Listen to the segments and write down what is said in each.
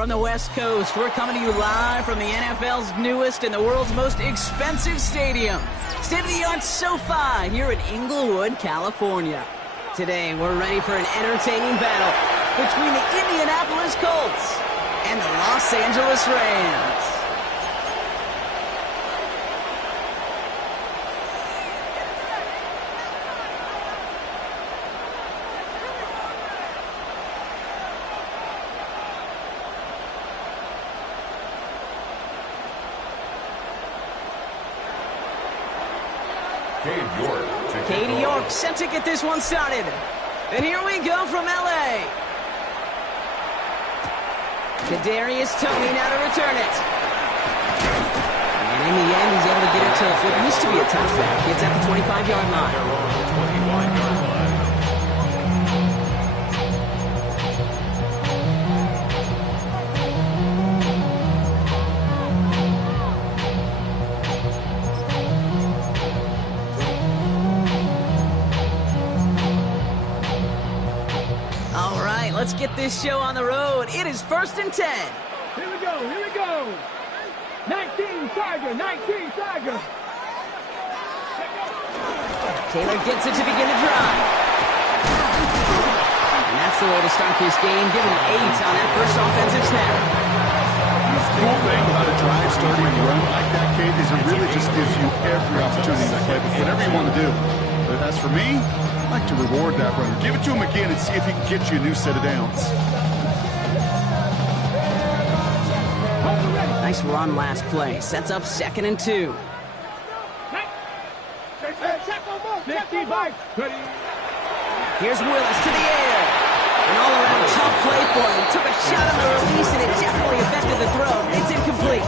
From the West Coast, we're coming to you live from the NFL's newest and the world's most expensive stadium, state-of-the-art SoFi here in Inglewood, California. Today, we're ready for an entertaining battle between the Indianapolis Colts and the Los Angeles Rams. Katie York set to get this one started. And here we go from L.A. Kadarius Toney now to return it. And in the end, he's able to get it to what used to be a touchback. It's at the 25-yard line. Let's get this show on the road. It is 1st and 10. Here we go. 19 Tiger. Taylor gets it to begin the drive. And that's the way to start this game. Give him 8 on that first offensive snap. The cool thing about a drive starting a run like that, Kate, is it really just gives you every opportunity to play with whatever you want to do. But as for me, I like to reward that runner. Give it to him again and see if he can get you a new set of downs. Nice run last play. Sets up 2nd and 2. Here's Willis to the air. An all-around tough play for him. He took a shot on the release, and it definitely affected the throw. It's incomplete.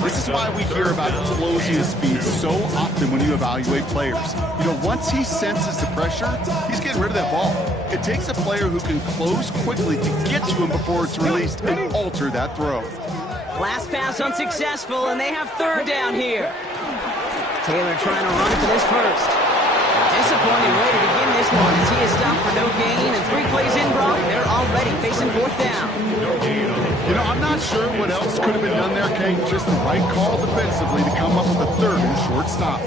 This is why we hear about explosive speed so often when you evaluate players. You know, once he senses the pressure, he's getting rid of that ball. It takes a player who can close quickly to get to him before it's released and alter that throw. Last pass unsuccessful, and they have 3rd down here. Taylor trying to run for this first. Disappointing way to begin this one as he is stopped for no gain, and 3 plays in Brock. They're already facing 4th down. You know, I'm not sure what else could have been done there, Kate. Just the right call defensively to come up with a 3rd and short stop.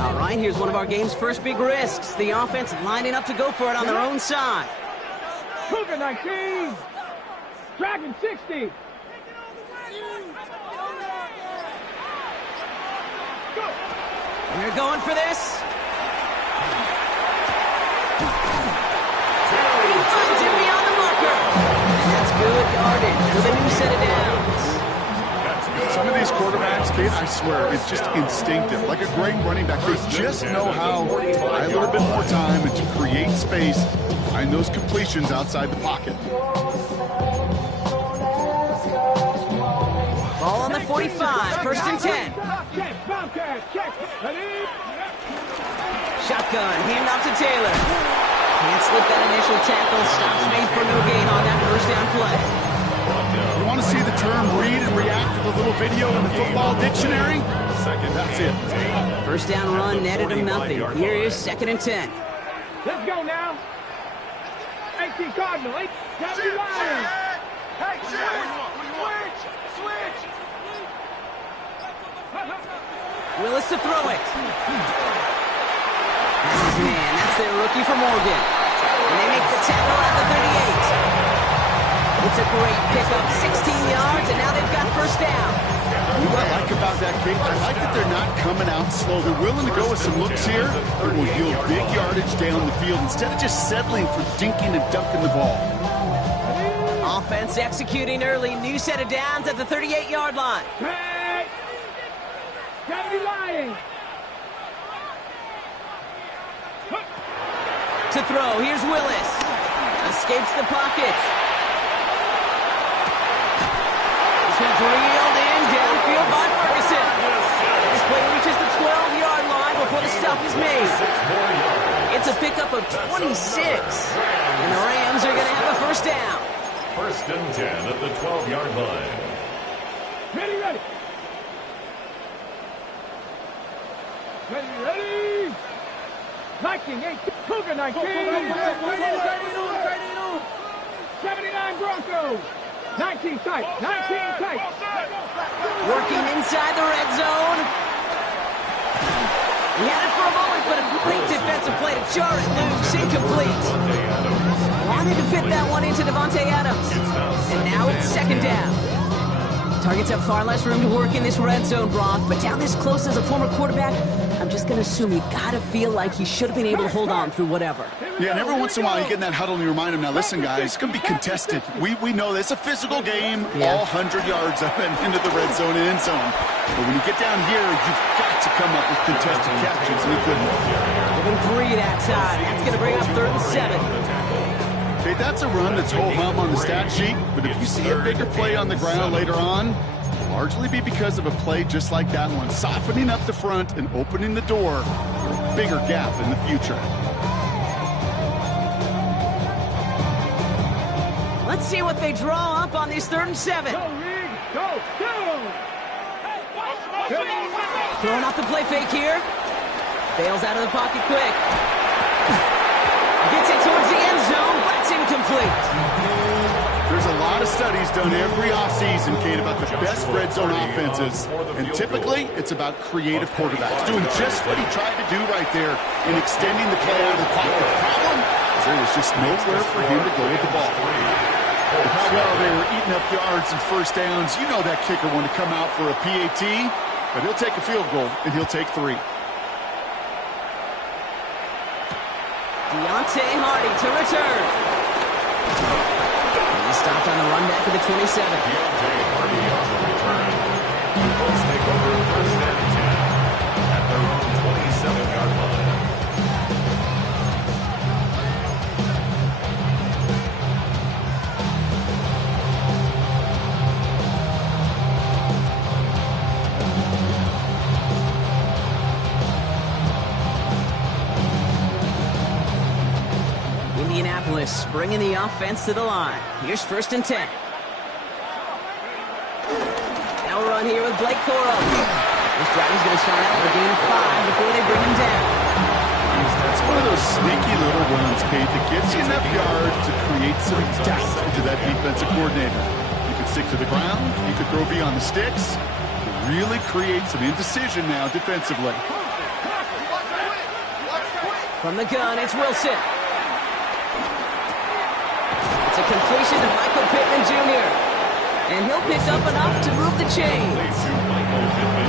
All right, here's one of our game's first big risks. The offense lining up to go for it on their own side. Cougar 19. Dragon 60. They're going for this. He finds him beyond the marker. And that's good yardage with a new set of downs. Some of these quarterbacks, Kate, I swear, it's just instinctive. Like a great running back, they just know how to buy a little bit more time and to create space behind those completions outside the pocket. Ball on the 45, 1st and 10. Shotgun, hand off to Taylor. Can't slip that initial tackle. Stops made for no gain on that 1st down play. You want to see the term read and react to the little video in the football dictionary? That's it. 1st down run netted him nothing. Here is 2nd and 10. Let's go now. 18 Cardinal. 8. Hey, switch. Willis to throw it. That's his man. That's their rookie from Oregon. And they make the tackle at the 38. It's a great pickup. 16 yards, and now they've got 1st down. What I like about that, Kate, I like that they're not coming out slow. They're willing to go with some looks here that will yield big yardage down the field instead of just settling for dinking and dunking the ball. Offense executing early. New set of downs at the 38-yard line. Hey! Gotta be lying. To throw, here's Willis. Escapes the pocket. This one's reeled in downfield by Ferguson. This play reaches the 12-yard line before the stop is made. It's a pickup of 26. And the Rams are going to have a 1st down. 1st and 10 at the 12-yard line. Ready. 19, 18, Cougar 19. 79 Broncos. 19 tight, 19 tight. Working inside the red zone. He had it for a moment, but a great defensive play to jar it loose. Incomplete. Wanted to fit that one into Devontae Adams. And now it's second down. Targets have far less room to work in this red zone, Brock, but down this close as a former quarterback, I'm just going to assume you got to feel like he should have been able to hold on through whatever. Yeah, and every once in a while you get in that huddle and you remind him, now listen, guys, it's going to be contested. We know this. It's a physical game, all 100 yards up and into the red zone and end zone. But when you get down here, you've got to come up with contested catches, and he couldn't. Given 3 that time. That's going to bring up 3rd and 7. Okay, that's a run that's ho-hum on the stat sheet, but if you see a bigger play on the ground later on, it'll largely be because of a play just like that one, softening up the front and opening the door for a bigger gap in the future. Let's see what they draw up on these 3rd and 7. Go, Reed. Go, go. Throwing off the play fake here. Bails out of the pocket quick. Gets it towards the end zone, but it's incomplete. There's a lot of studies done every offseason, Kate, about the best red zone offenses. And typically, it's about creative quarterbacks, doing just what he tried to do right there in extending the play out of the pocket. The problem is there was just nowhere for him to go with the ball. With how well they were eating up yards and first downs, you know that kicker wanted to come out for a PAT, but he'll take a field goal, and he'll take 3. Deontay Hardy to return. He stopped on the run back of the 27. Deontay Hardy on the return. The Colts take over 1st and 10 at their own 27-yard line. Indianapolis bringing the offense to the line. Here's 1st and 10. Now we're on here with Blake Corum. This drive is going to start out with a gain of 5 before they bring him down. That's one of those sneaky little runs, Kate, that gets you enough yards to create some doubt into that defensive coordinator. You can stick to the ground, you could throw beyond the sticks, to really create some indecision now defensively. From the gun, it's Wilson. It's a completion to Michael Pittman Jr. And he'll pick up enough to move the chains.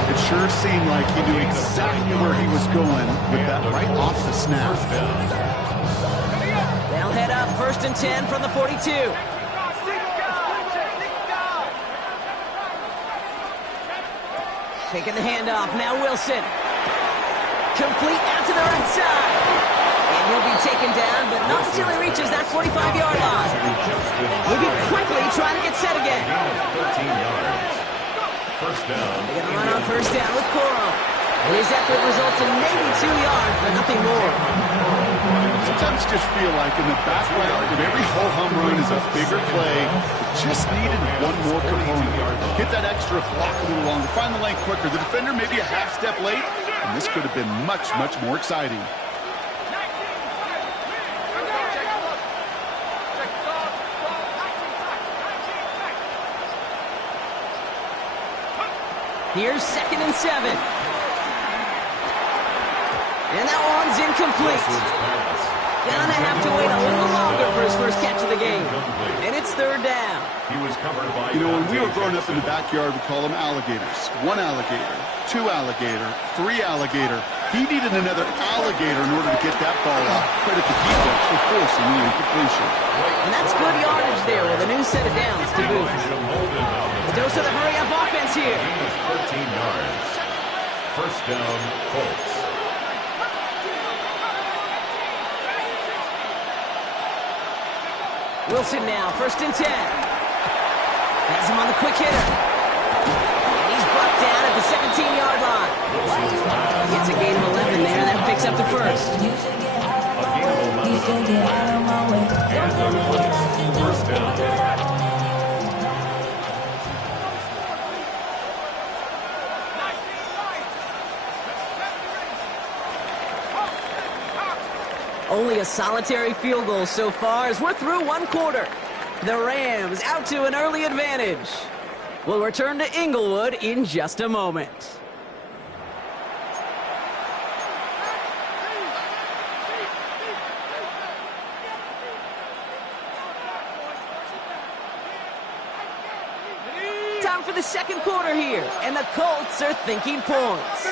It sure seemed like he knew exactly where he was going with that right off the snap. They'll head up 1st and 10 from the 42. Taking the handoff, now Wilson. Complete out to the right side. And he'll be taken down, but not until he reaches that 45-yard line. Moving quickly, trying to get set again. 13 yards. 1st down. They're going to run on 1st down with Corum. And his effort results in maybe 2 yards, but nothing more. Sometimes you just feel like in the background of every ho-hum run is a bigger play. It just needed one more component. Hit that extra block a little longer, find the lane quicker. The defender maybe a half step late, and this could have been much, much more exciting. Here's 2nd and 7. And that one's incomplete. Gonna have to wait a little longer for his first catch of the game. And it's 3rd down. He was covered by. You know, when we were growing up in the backyard, we call them alligators. 1 alligator, 2 alligator, 3 alligator. He needed another alligator in order to get that ball off. Credit the defense for forcing the incompletion. And that's good yardage there with a new set of downs to boot. The dose of the hurry-up offense here. 13 yards. 1st down, Colts. Wilson now, 1st and 10. Has him on the quick hitter. And he's brought down at the 17-yard line. Gets a gain of 11 there. That picks up the 1st. You can get out of my way. And the Colts, 1st down. a solitary field goal so far as we're through one quarter. The Rams out to an early advantage. We'll return to Inglewood in just a moment. Time for the second quarter here, and the Colts are thinking points.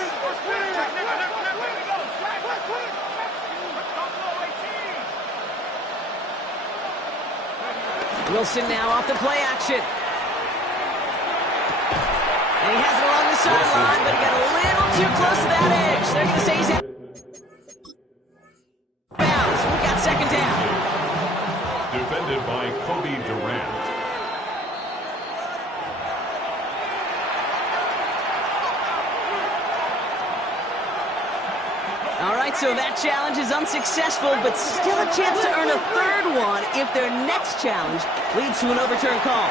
Wilson now off the play action. And he has it along the sideline, but he got a little too close to that edge. They're going to say he's out. Bounce. We got second down. Defended by Cody Durant. All right, so that challenge is unsuccessful, but still a chance to earn a third one if their next challenge leads to an overturned call.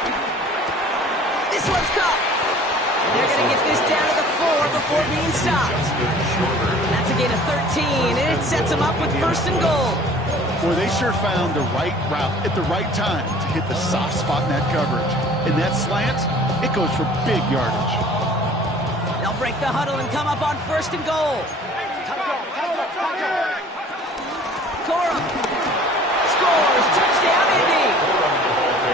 This one's caught. And they're going to get this down to the 4 before being stopped. That's a gain of 13, and it sets them up with first and goal. Boy, they sure found the right route at the right time to hit the soft spot in that coverage. And that slant, it goes for big yardage. They'll break the huddle and come up on first and goal. Corum scores, touchdown Indy.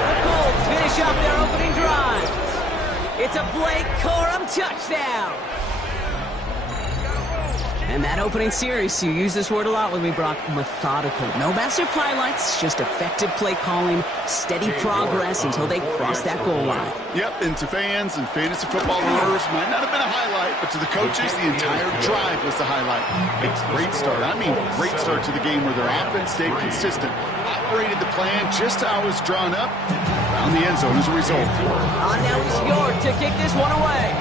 The Colts finish up their opening drive. It's a Blake Corum touchdown. And that opening series, you use this word a lot with me, Brock, methodical. No massive highlights, just effective play calling, steady progress until they cross that goal line. Yep, and to fans and fantasy football owners, might not have been a highlight, but to the coaches, the entire drive was the highlight. A great start. I mean, great start to the game where their offense stayed consistent, operated the plan just how it was drawn up, found the end zone as a result. Now it's York to kick this one away.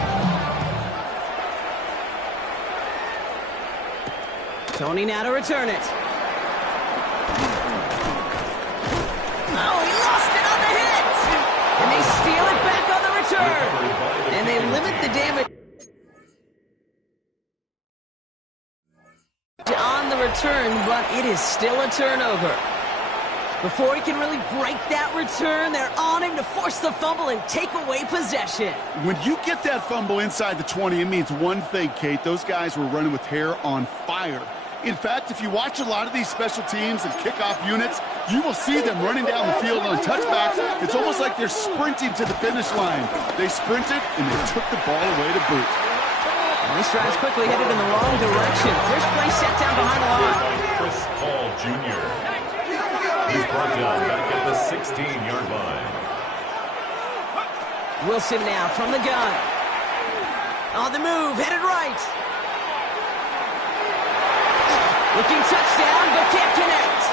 Tony now to return it. Oh, he lost it on the hit! And they steal it back on the return. And they limit the damage on the return, but it is still a turnover. Before he can really break that return, they're on him to force the fumble and take away possession. When you get that fumble inside the 20, it means one thing, Kate. Those guys were running with hair on fire. In fact, if you watch a lot of these special teams and kickoff units, you will see them running down the field on touchbacks. It's almost like they're sprinting to the finish line. They sprinted, and they took the ball away to boot. And these drives quickly headed in the wrong direction. First play set down behind the line. Chris Paul Jr. He's brought down back at the 16-yard line. Wilson now from the gun. On the move, headed right. Looking touchdown, but can't connect.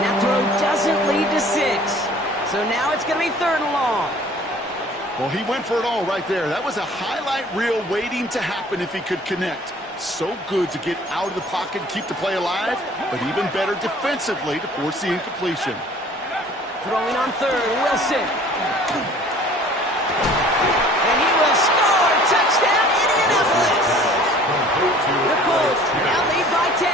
That throw doesn't lead to 6. So now it's going to be third and long. Well, he went for it all right there. That was a highlight reel waiting to happen if he could connect. So good to get out of the pocket and keep the play alive, but even better defensively to force the incompletion. Throwing on third, Wilson. And he will score. Touchdown, Indianapolis. The Colts now lead by 10.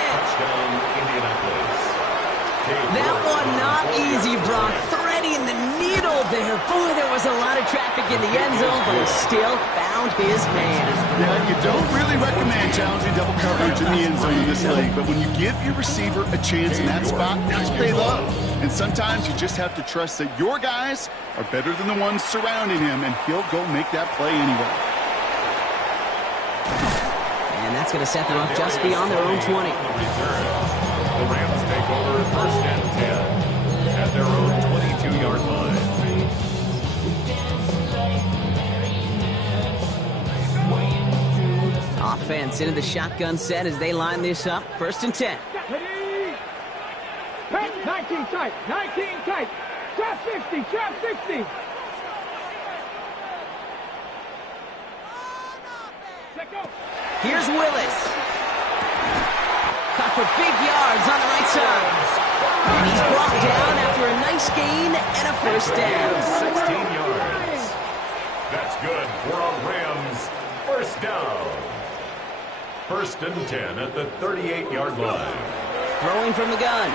That one not easy, Brock. Threading the needle there. Boy, there was a lot of traffic in the end zone, but he still found his man. Yeah, you don't really recommend challenging double coverage in the end zone in this league, but when you give your receiver a chance in that spot, that's what they love. And sometimes you just have to trust that your guys are better than the ones surrounding him, and he'll go make that play anyway. And that's going to set them up just beyond their own 20. The Rams take over first and 10 at their own 22-yard line. Offense into the shotgun set as they line this up. First and 10. 19 tight, 19 tight. Trap 60, trap 60. Here's Willis. Caught for big yards on the right side. And he's brought down after a nice gain and a first down. 16 yards. That's good for a Rams first down. First and 10 at the 38-yard line. Throwing from the gun.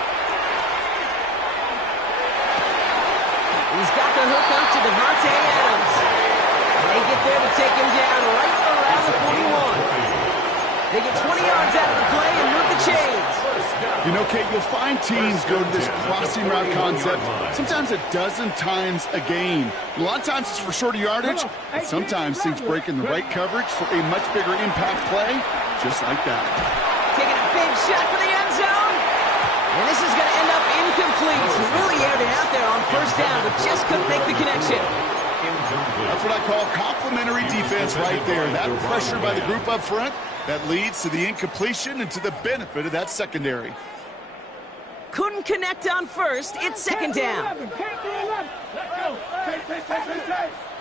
He's got the hook up to Devontae Adams. And they get there to take him down right around the 41. They get 20 yards out of the play and move the chains. You know, Kate, you'll find teams go to this crossing route concept sometimes a dozen times a game. A lot of times it's for shorter yardage, and sometimes things break in the right coverage for a much bigger impact play, just like that. Taking a big shot for the end zone. And this is going to end up incomplete. He really aired it out there on first down, but just couldn't make the connection. That's what I call complimentary defense right there. That pressure by the group up front, that leads to the incompletion and to the benefit of that secondary. Couldn't connect on first. It's second down.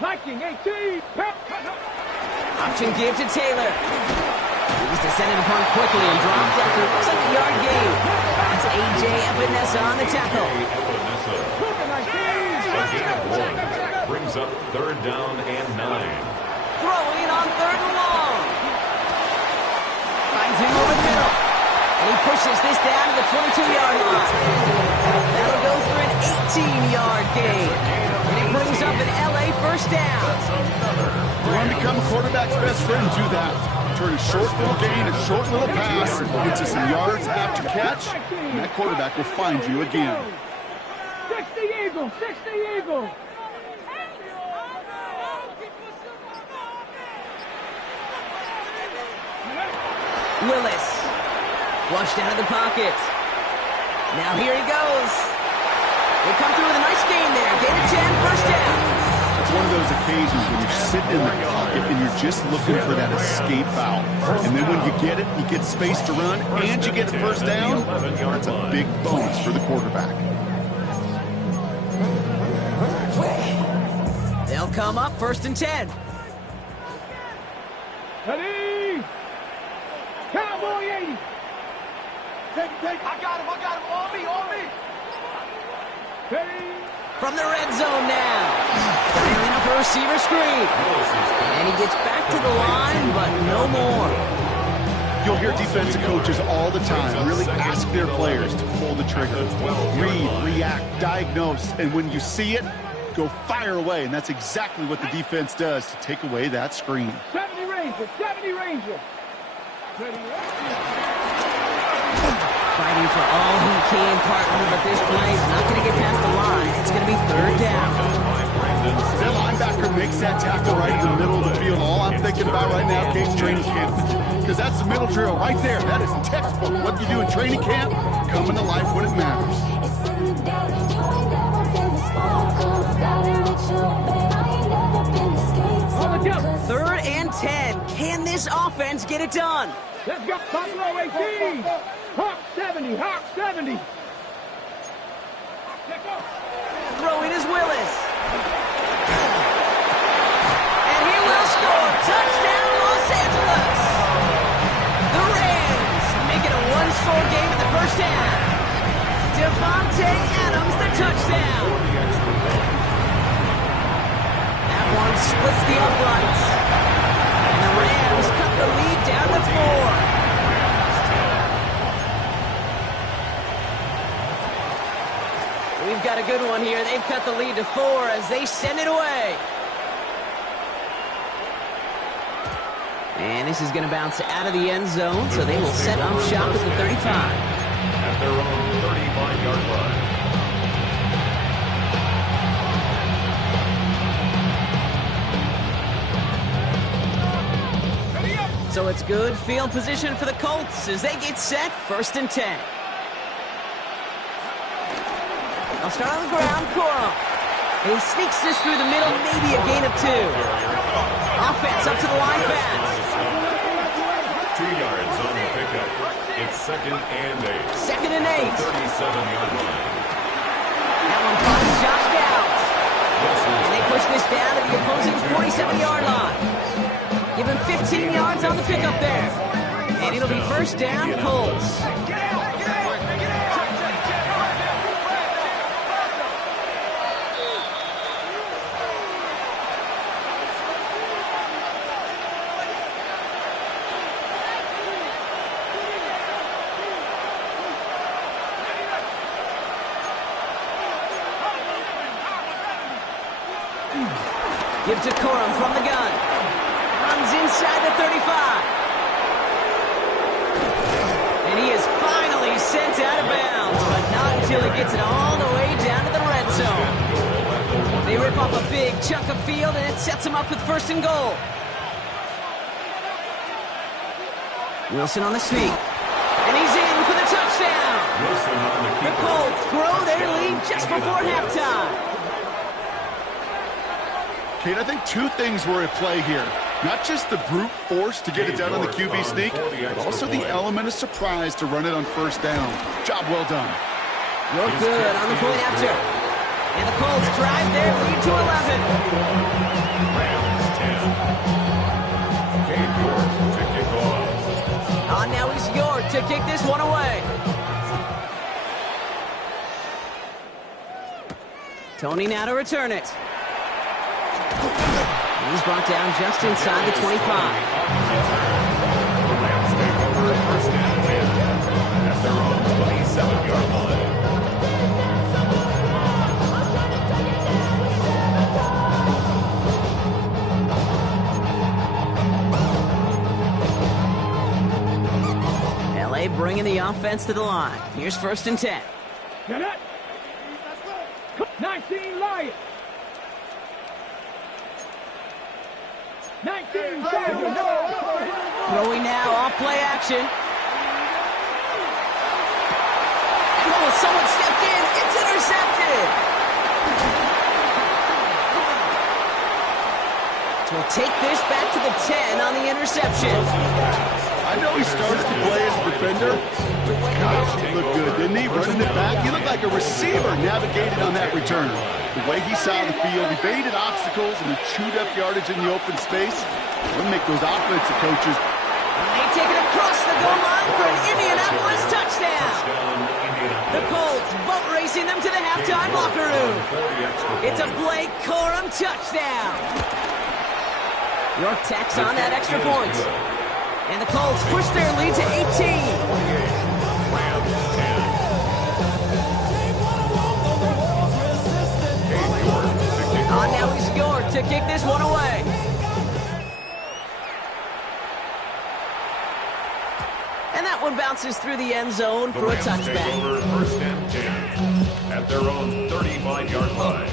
Viking 18. Option give to Taylor. He's descended upon quickly and dropped after it looks like a yard gain. That's A.J. Epinesa on the tackle. Brings up third down and 9. Throwing on third and long. Finds him over the middle. And he pushes this down to the 22-yard line. That'll go for an 18-yard gain. And it brings up an L.A. first down. You want to become a quarterback's best friend, do that. Turn a short little gain, a short little pass, into some yards after catch, and that quarterback will find you again. 60 Eagles, 60 Eagles. Willis. Flushed out of the pocket. Now here he goes. They come through with a nice gain there. Gain of 10, first down. It's one of those occasions when you're sitting in the pocket and you're just looking for that escape valve. And then when you get it, you get space to run, and you get a first down, that's a big bonus for the quarterback. They'll come up first and 10. Ready? Cowboy 80. Take. I got him. On me. Ready? From the red zone now. Dialing up a receiver screen. And he gets back to the line, but no more. You'll hear defensive coaches all the time really ask their players to pull the trigger. Read, react, diagnose, and when you see it, go fire away. And that's exactly what the defense does to take away that screen. 70 Ranger. Ready? Fighting for all he can, partner, but this play is not going to get past the line. It's going to be third down. That linebacker makes that tackle right in the middle of the field. All I'm thinking about right now, Case, training camp. Because that's the middle drill right there. That is textbook. What you do in training camp, coming to life when it matters. Third and 10. Can this offense get it done? Let's go. Buffalo 18. Hawk 70. Throwing is Willis. And he will score. Touchdown, Los Angeles. The Rams make it a one-score game in the first half. Devontae Adams, the touchdown. That one splits the uprights. And the Rams cut the lead down to 4. We've got a good one here. They've cut the lead to 4 as they send it away. And this is going to bounce out of the end zone, so they will set up shop at the 35. At their own 35-yard line. So it's good field position for the Colts as they get set first and 10. I'll start on the ground, Corum. He sneaks this through the middle, maybe a gain of 2. Offense up to the line fast. 2 yards on the pickup. It's second and 8. Second and 8. 37-yard line. That one finds Josh Downs. And they push this down to the opposing 47-yard line. Give him 15 yards on the pickup there. And it'll be first down, Colts. Gives to Corum from the gun. Runs inside the 35. And he is finally sent out of bounds, but not until he gets it all the way down to the red zone. They rip off a big chunk of field, and it sets them up with 1st and goal. Wilson on the sneak. And he's in for the touchdown. The Colts grow their lead just before halftime. Kate, I think 2 things were at play here. Not just the brute force to get it down on the QB sneak, but also the element of surprise to run it on 1st down. Job well done. You're good on the point after. And the Colts drive their lead to 11. Rams 10. Cade York to kick off. On now is York to kick this one away. Tony now to return it. And he's brought down just inside the 25. The Rams take over 1st and 10 at their own 27-yard line. LA bringing the offense to the line. Here's 1st and 10. Get it. 19 Lions. 19 Falcons. Throwing now off play action. Oh, someone stepped in. It's intercepted. So we'll take this back to the 10 on the interception. I know he started to play as a defender, but gosh, he looked good, didn't he? Running it back, he looked like a receiver navigated on that return. The way he saw the field, he baited obstacles and he chewed up yardage in the open space. He'll make those offensive coaches. And they take it across the goal line for an Indianapolis touchdown. The Colts boat racing them to the halftime locker room. It's a Blake Corum touchdown. York tacks on that extra point. And the Colts push their lead to 18. On now he's York to kick this one away. And that one bounces through the end zone for a touchback. Over 1st and 10 at their own 35-yard line.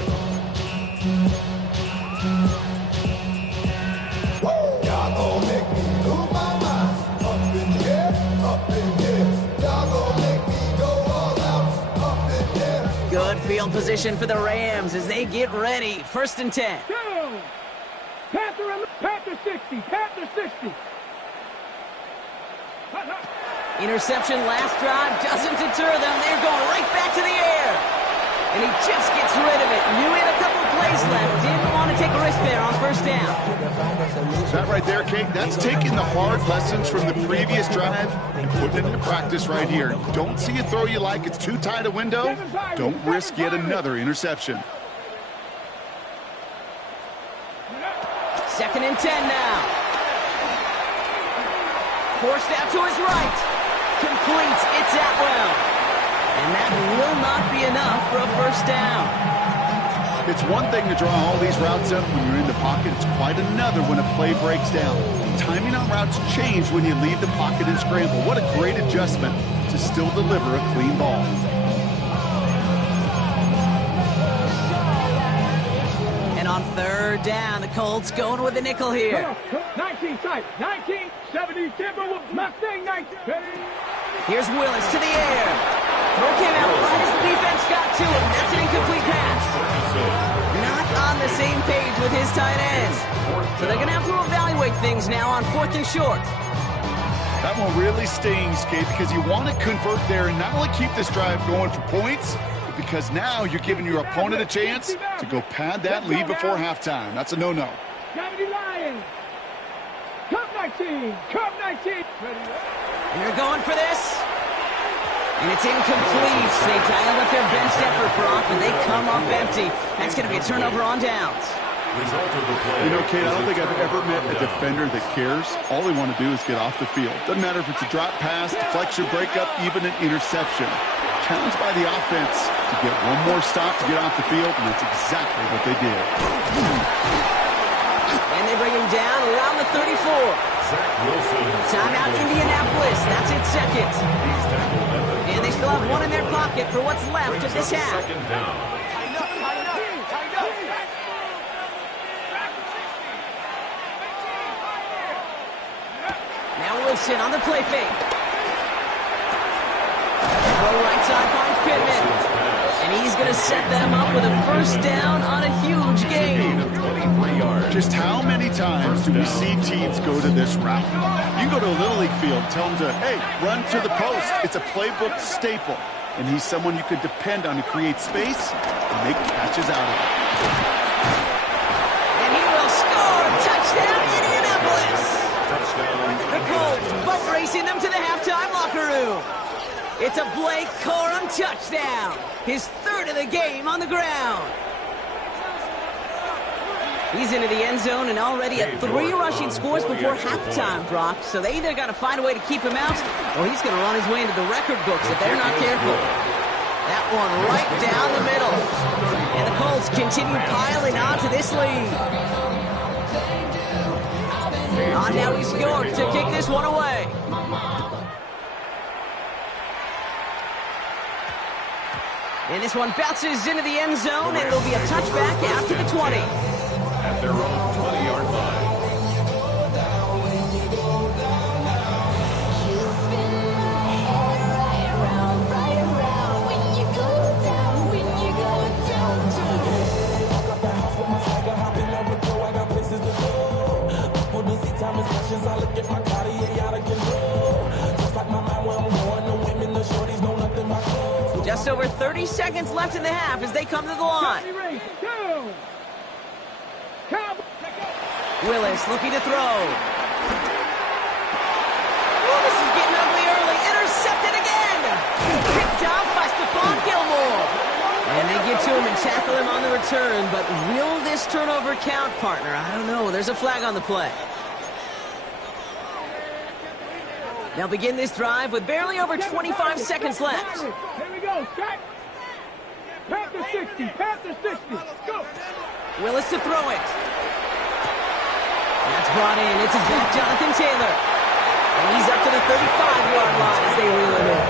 Good field position for the Rams as they get ready. 1st and 10. Down. Panther 60. Panther 60. Interception last drive doesn't deter them. They're going right back to the air. And he just gets rid of it. Knew he had a couple plays left. Didn't want to take a risk there on 1st down. That right there, Kate, that's taking the hard lessons from the previous drive and putting it into practice right here. Don't see a throw you like, it's too tight a window. Don't risk yet another interception. 2nd and 10 now. Forced out to his right. Complete. It's Atwell. And that will not be enough for a 1st down. It's one thing to draw all these routes up when you're in the pocket. It's quite another when a play breaks down. Timing on routes change when you leave the pocket and scramble. What a great adjustment to still deliver a clean ball. And on 3rd down, the Colts going with the nickel here. 19 tight. 19. 70 Timberwolves. Mustang 19. Here's Willis to the air. Throw came out right as the defense got to him. That's an incomplete pass. Not on the same page with his tight ends. So they're going to have to evaluate things now on 4th and short. That one really stings, Kate, because you want to convert there and not only keep this drive going for points, but because now you're giving your opponent a chance to go pad that lead before halftime. That's a no-no. 70 Lions. Cup 19. Cup 19. And they're going for this. And it's incomplete. They dialed up their best effort for off, and they come up empty. That's going to be a turnover on downs. You know, Kate, I don't think I've ever met a defender that cares. All they want to do is get off the field. Doesn't matter if it's a drop pass, deflection, breakup, even an interception. challenged by the offense to get one more stop to get off the field, and that's exactly what they did. And they bring him down around the 34. Timeout Indianapolis. That's its second. And they still have one in their pocket for what's left of this half. Now Wilson on the play fake. Throw right side finds Pittman. And he's going to set them up with a first down on a huge gain. Just how many times do we see teams go to this route? You go to a Little League field, tell them to, hey, run to the post. It's a playbook staple. And he's someone you could depend on to create space and make catches out of it. And he will score. Touchdown, Indianapolis. The Colts boat racing them to the halftime locker room. It's a Blake Corum touchdown. His third of the game on the ground. He's into the end zone and already at 3 rushing scores before halftime, Brock. So they either got to find a way to keep him out, or he's going to run his way into the record books if they're not careful. That one right down the middle. And the Colts continue piling on to this lead. Now he's York to kick this one away. And this one bounces into the end zone, and it'll be a touchback after the 20. At their own 20-yard line. Just over 30 seconds left in the half as they come to the line. Willis looking to throw. Oh, this is getting ugly early. Intercepted again. Picked up by Stephon Gilmore. And they get to him and tackle him on the return. But will this turnover count, partner? I don't know. There's a flag on the play. They'll begin this drive with barely over 25 seconds left. Here we go, Scott. Panther 60, Panther 60. Go. Willis to throw it. That's brought in. It's his back, Jonathan Taylor. And he's up to the 35-yard line as they reel him in.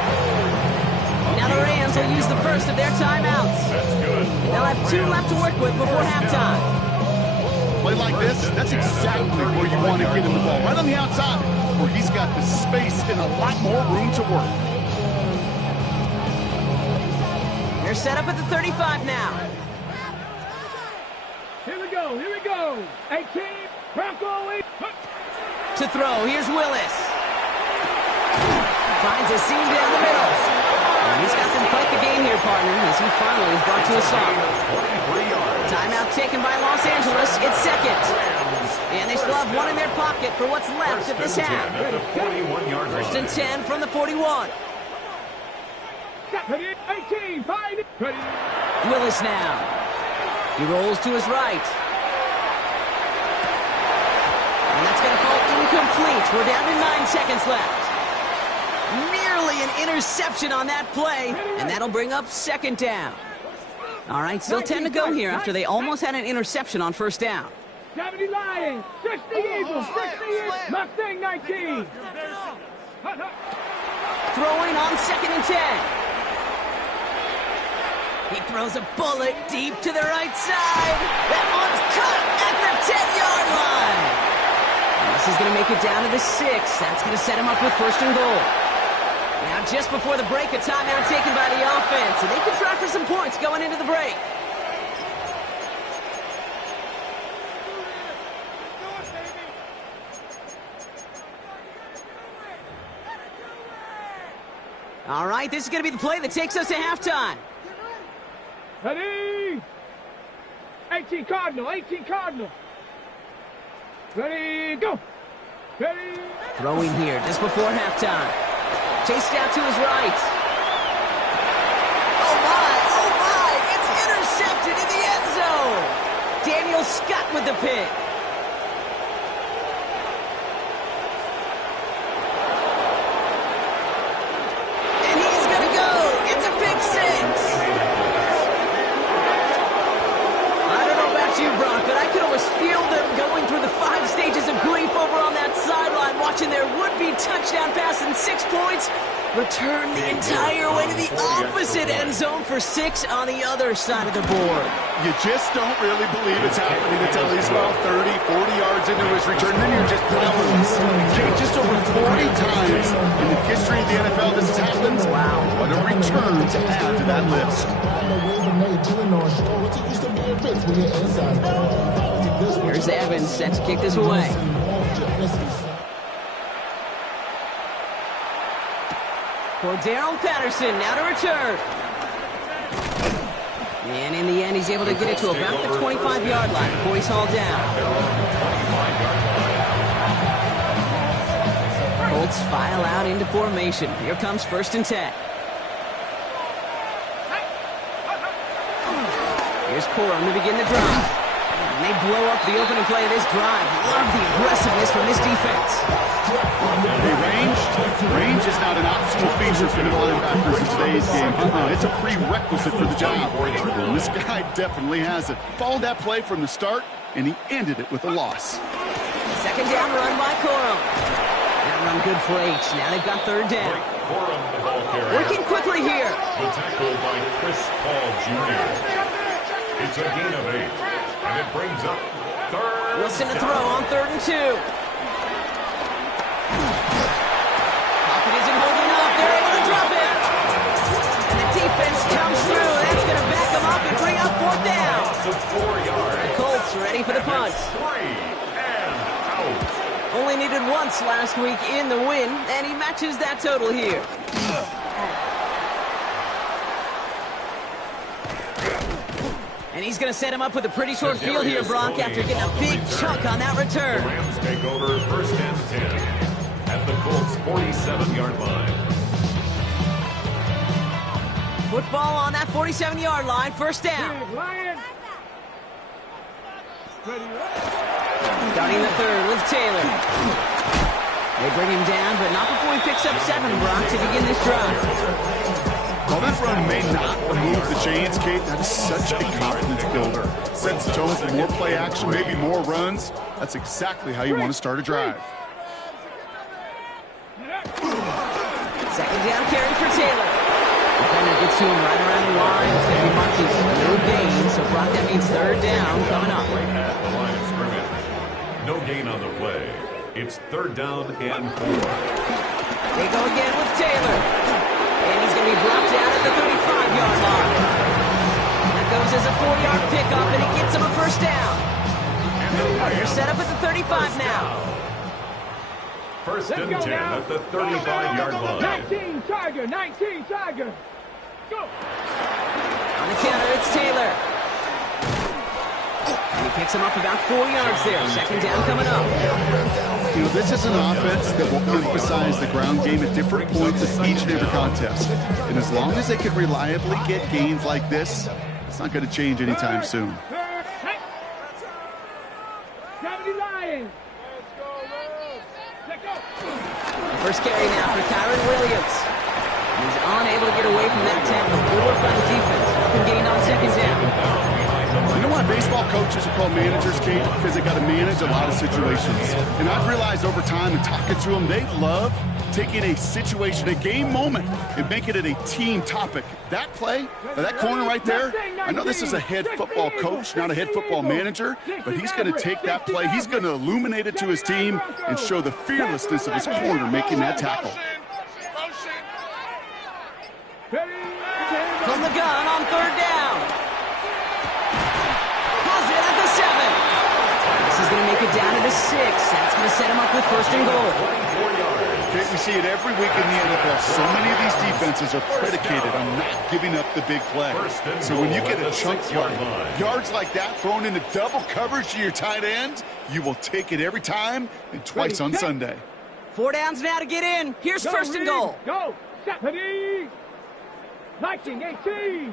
Now the Rams will use the first of their timeouts. That's good. They'll have 2 left to work with before halftime. Play like this, that's exactly where you want to get him the ball. Right on the outside, where he's got the space and a lot more room to work. They're set up at the 35 now. Here we go, here we go. 18, Bronco 8. To throw, here's Willis. Finds a seam down the middle. And he's got them quite the game here, partner, as he finally is brought to a stop. Timeout taken by Los Angeles. It's second. And they still have one in their pocket for what's left of this half. First and 10 from the 41. 18, 5. Willis now. He rolls to his right. And that's going to fall incomplete. We're down to 9 seconds left. Nearly an interception on that play, and that'll bring up second down. All right, still 10 to go here after they almost had an interception on first down. 70 Lions, 60 Eagles, 60 Mustang 19. Throwing on second and 10. He throws a bullet deep to the right side. That one's cut at the 10-yard line. And this is going to make it down to the 6. That's going to set him up with first and goal. Now, just before the break, a timeout taken by the offense, and they can try for some points going into the break. All right, this is going to be the play that takes us to halftime. Ready? 18 Cardinal, 18 Cardinal. Ready, go. Ready. Throwing here just before halftime. Chased out to his right. Oh my, it's intercepted in the end zone. Daniel Scott with the pick. And he's going to go. It's a pick touchdown pass and 6 points. Return the entire way to the opposite end zone for 6 on the other side of the board. You just don't really believe it's happening until he's about 30, 40 yards into his return. Then you're just powerless. Okay, just over 40 times in the history of the NFL this has happened. Wow, what a return to add to that list. Here's Evans, set to kick this away. Cordero Patterson now to return. And in the end, he's able to get it to about the 25-yard line before he's hauled down. Colts file out into formation. Here comes 1st and 10. Here's Corum to begin the drive. And they blow up the opening play of this drive. Love the aggressiveness from this defense. Range is not an optional feature for the linebackers in today's game. It's a prerequisite for the job. And this guy definitely has it. Followed that play from the start, and he ended it with a loss. 2nd down run by Corum. That run good for 8. Now they've got 3rd down. Working quickly here. The tackle by Chris Paul Jr. It's a gain of 8, and it brings up 3rd. Wilson to throw on 3rd and 2. Pocket isn't holding up. They're able to drop it. And the defense comes through. That's going to back them up and bring up 4th down. The Colts ready for the punt. 3 and out. Only needed once last week in the win, and he matches that total here. And he's going to set him up with a pretty short field here, Brock, after getting a big chunk on that return. The Rams take over 1st and 10 at the Colts' 47-yard line. Football on that 47-yard line, 1st down. Starting the 3rd with Taylor. They bring him down, but not before he picks up 7, Brock, to begin this drive. While that run may not remove the chains, Kate, that is such a confidence builder. Sets the tone for more play action, maybe more runs. That's exactly how you want to start a drive. 2nd down carry for Taylor. Defender gets to him right around the line. It's going to be marked as no gain, so Brock, that means 3rd down coming up. At the line of scrimmage. No gain on the play. It's 3rd down and 4. They go again with Taylor. And he's going to be blocked out at the 35-yard line. That goes as a 4-yard pickup, and it gets him a 1st down. They're set up at the 35 now. 1st and 10 at the 35-yard line. 19 Tiger, 19 Tiger. Go. On the counter, it's Taylor. And he picks him up about 4 yards there. 2nd down coming up. You know, this is an offense that will emphasize the ground game at different points of each and every contest. And as long as they can reliably get gains like this, it's not going to change anytime soon. First carry now for Kyron Williams. He's unable to get away from that tackle. Good work by the defense. Nothing gained on 2nd down. You know why baseball coaches are called managers, Kate? Because they got to manage a lot of situations. And I've realized over time and talking to them, they love taking a situation, a game moment, and making it a team topic. That play, or that corner right there, I know this is a head football coach, not a head football manager, but he's going to take that play, he's going to illuminate it to his team and show the fearlessness of his corner making that tackle. From the gun on 3rd down. Has it at the 7. This is going to make it down to the 6. That's going to set him up with 1st and goal. Okay, we see it every week in the NFL. So many of these defenses are predicated on not giving up the big play. So when you get a chunk play, yards like that thrown into double coverage to your tight end, you will take it every time and twice on Sunday. 4 downs now to get in. Here's 1st and goal. Go. Ready. 19, 18.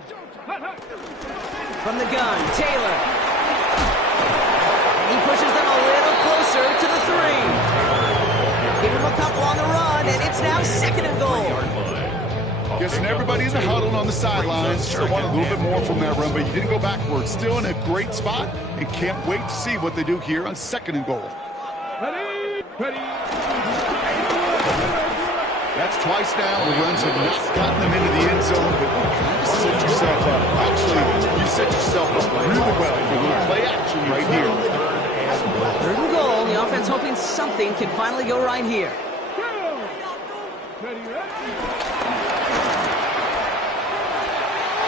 From the gun, Taylor. And he pushes them a little closer to the 3. Give him a couple on the run, and it's now 2nd and goal. Guessing everybody in the huddle on the sidelines sure want a little bit more from that run, but you didn't go backwards. Still in a great spot, and can't wait to see what they do here on 2nd and goal. Ready. That's twice now. The runs have not gotten them into the end zone, but you kind of set yourself up. Actually, you set yourself up really well for a little play action right here. Third and goal. The offense hoping something can finally go right here.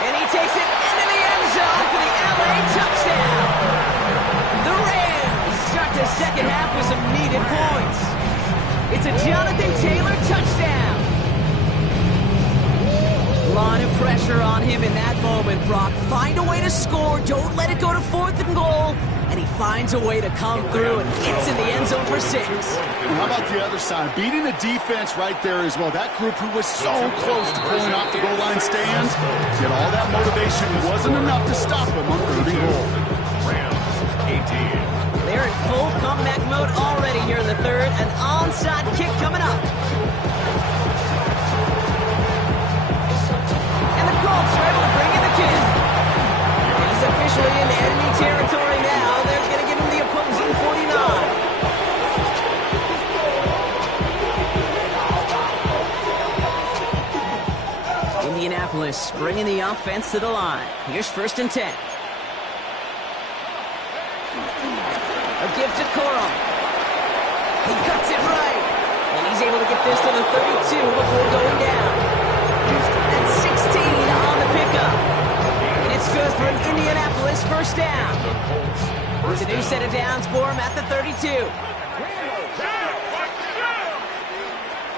And he takes it into the end zone for the LA touchdown. The Rams start the second half with some needed points. It's a Jonathan Taylor touchdown. A lot of pressure on him in that moment, Brock. Find a way to score. Don't let it go to fourth and goal. And he finds a way to come through and gets in the end zone for 6. And how about the other side? Beating the defense right there as well. That group who was so close to pulling off the goal line stand, yet all that motivation wasn't enough to stop him on third and goal. Rams, 18. They're in full comeback mode already here in the third. An onside kick coming up. And the Colts are able to bring in the kick. He's officially in enemy territory now. They're going to give him the opposing 49. Indianapolis bringing the offense to the line. Here's 1st and 10. A give to Corum. He cuts it right. And he's able to get this to the 32 before going down. That's 16 on the pickup. And it's good for an Indianapolis first down. It's a new set of downs for him at the 32.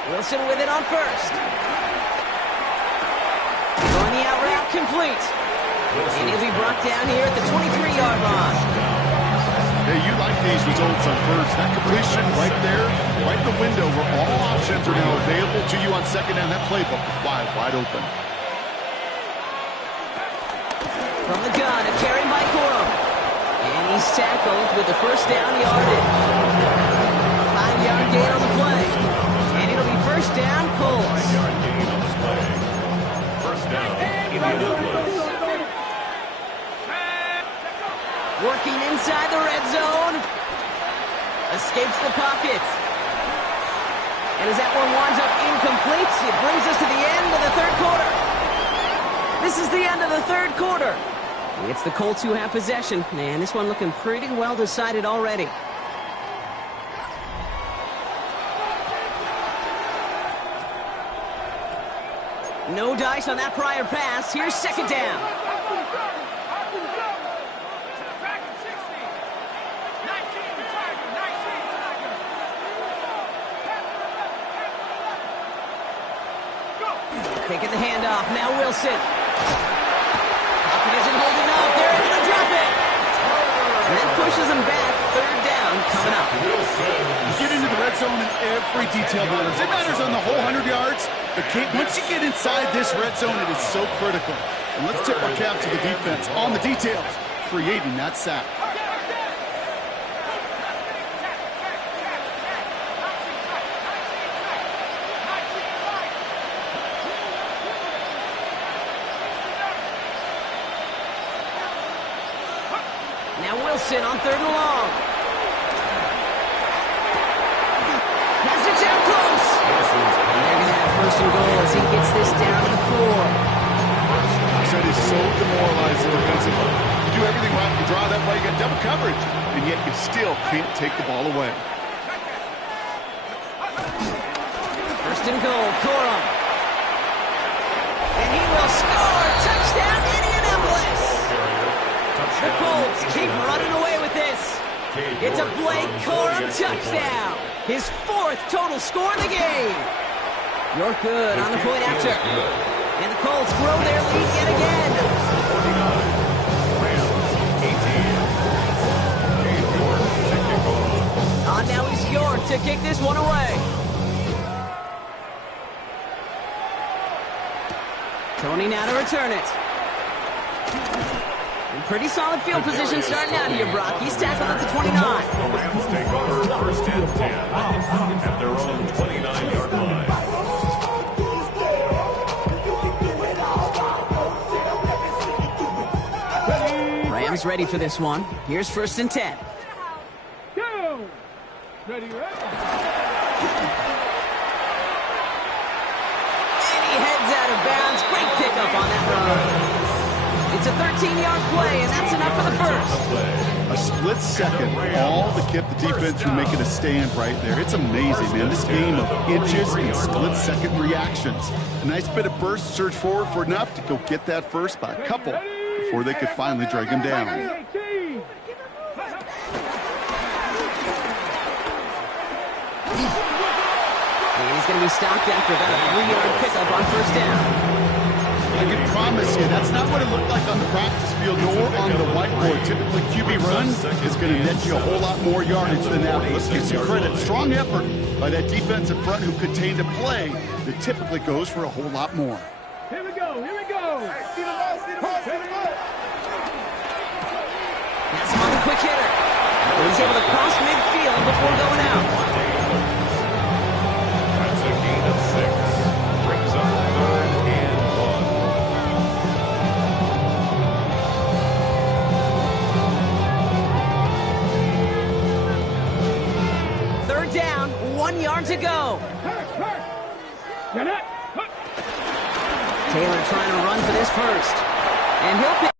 Wilson with it on first. Going the out route complete. And he'll be brought down here at the 23-yard line. Hey, you like these results on first. That completion right there, right in the window where all options are now available to you on second down. That playbook wide open. From the gun, a carry by Corum. And he's tackled with the first down yardage. 5-yard gain on the play. And it'll be first down, Colts. 5-yard gain on the play. First down, Indianapolis. Working inside the red zone. Escapes the pocket. And as that one winds up incomplete, it brings us to the end of the third quarter. This is the end of the third quarter. It's the Colts who have possession. And this one looking pretty well decided already. No dice on that prior pass. Here's second down. Taking the handoff. Now Wilson. Pocket isn't holding up. They're able to drop it. And that pushes them back. Third down coming up. You get into the red zone and every detail matters. It matters on the whole 100 yards. But once you get inside this red zone, it is so critical. And let's tip our cap to the defense on the details, creating that sack. Now Wilson on third and long. Has it down close. And they're going to have first and goal as he gets this down to the 4. That is so demoralizing defensively. You do everything right, you draw that way, you got double coverage, and yet you still can't take the ball away. First and goal, Corum. And he will score. Touchdown, Indianapolis. The Colts keep running away with this. It's a Blake Corum touchdown. His 4th total score in the game. You're good on the point after. And the Colts grow their lead yet again. 49. On now is York to kick this one away. Tony now to return it. In pretty solid field position starting out here, Brock. He's tackled at the 29. The Rams take over first and 10 at their own 29-yard line. Rams ready for this one. Here's first and 10. Go! Ready, ready. he heads out of bounds. Great pickup on that run. It's a 13-yard play, and that's enough for the first. A split second, all to keep the defense from making a stand right there. It's amazing, man. This game of inches and split-second reactions. A nice bit of burst, surge forward for enough to go get that first by a couple before they could finally drag him down. And he's going to be stopped after about a 3-yard pickup on first down. I can promise you, that's not what it looked like on the practice field nor on the whiteboard. Typically, QB run is going to net you a whole lot more yardage than that. But let's give some credit. Strong effort by that defensive front who contained a play that typically goes for a whole lot more. Here we go, here we go. That's him on the quick hitter. He's able to cross midfield before going out. That's a gain of 6. Brings up 3rd and 1. Third down, 1 yard to go. Taylor trying to run for this first. And he'll pick